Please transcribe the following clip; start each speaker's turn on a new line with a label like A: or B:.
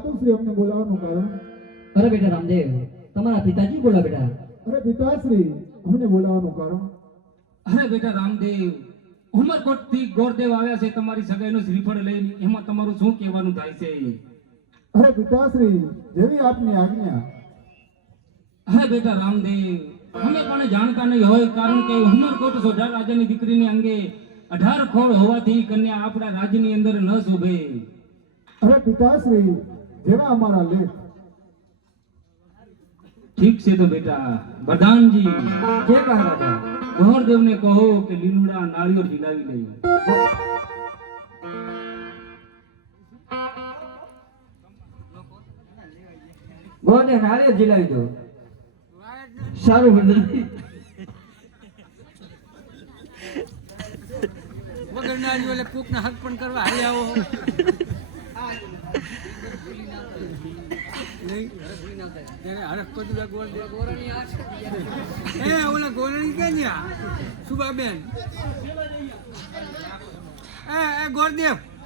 A: માતુશ્રી અમને બોલાવવાનું કારણ?
B: અરે બેટા રામદેવ, તમારા પિતાજી બોલા બેટા.
A: અરે પિતાશ્રી, અમને બોલાવવાનું કારણ?
C: અરે બેટા રામદેવ, ઉમરકોટ થી ગોરદેવ આવ્યા છે તમારી સગાઈનો શ્રીફળ લઈને. એમાં તમારું શું કહેવાનું થાય છે?
A: અરે પિતાશ્રી, જેવી આપની આજ્ઞા.
C: અરે બેટા રામદેવ, અમે પણ જાણતા નહીં હોય, કારણ કે ઉમરકોટ સોઢા રાજાની દીકરીની અંગે 18 ખોળ હોવાથી કન્યા આપણા રાજ્યની અંદર ન શોભે.
A: અરે પિતાશ્રી, જેવા અમારા લેખ.
C: ઠીક છે તો બેટા પ્રધાનજી,
B: જે મહારાજા.
C: ગોરદેવને કહો કે લીલુડા નાળિયેર ઝીલાવી લે.
B: ગોને નાળિયેર ઝીલાવી દો. સારું પ્રધાનજી.
D: વગર ના આવ્યો એટલે કૂક ના હક પણ કરવા હાલી આવો નહીં હરખ કદુડા ગોળ ઓલા ગોળણી ક્યાં ગયા સુબાબેન એ ગોરદેવ